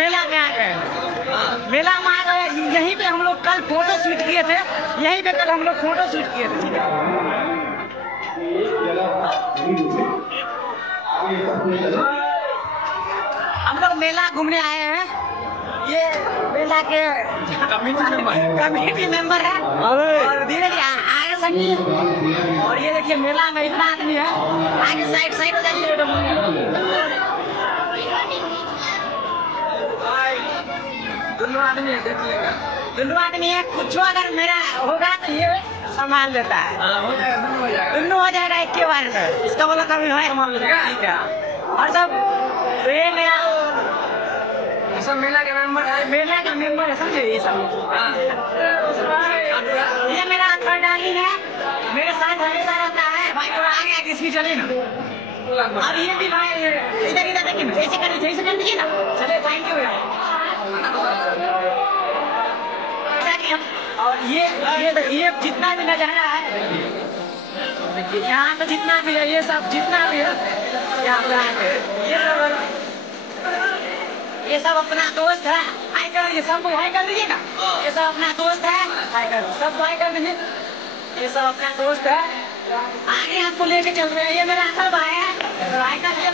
मेला में आ गए। मेला में आ गए, यहीं पे हम लोग कल फोटो शूट किए थे, यहीं पे कल हम लोग फोटो शूट किए थे। हम लोग मेला घूमने आए हैं। ये मेला के कमेटी मेंबर है और धीरे धीरे आगे सकी। और ये देखिए मेला में इतना आदमी है, आगे साइड हो जाइए। दोनों आदमी है, कुछ अगर मेरा होगा तो ये संभाल लेता है। दोनों हो जाएगा एक के बार में, इसका बोला कभी है और सब। ये मेरा सब मेला के मेंबर है, समझे। ये सब ये मेरा डाली है, मेरे साथ हमेशा रहता है भाई। थोड़ा आगे किसकी चले ना। अब ये भी भाई इधर देखिए, ऐसे कर दीजिए ना। चले, थैंक यू। और ये जितना भी नजारा है यहाँ पे, जितना भी है ये सब, जितना भी है यहाँ पे, ये सब अपना दोस्त है। हाय कर, ये सब हाय कर दीजिए ना। ये सब अपना दोस्त है, हाय कर, सब हाय कर दीजिए। ये सब अपना दोस्त है, आगे आपको लेके चल रहे हैं। ये मेरा असल भाई है, हाय कर दीजिए।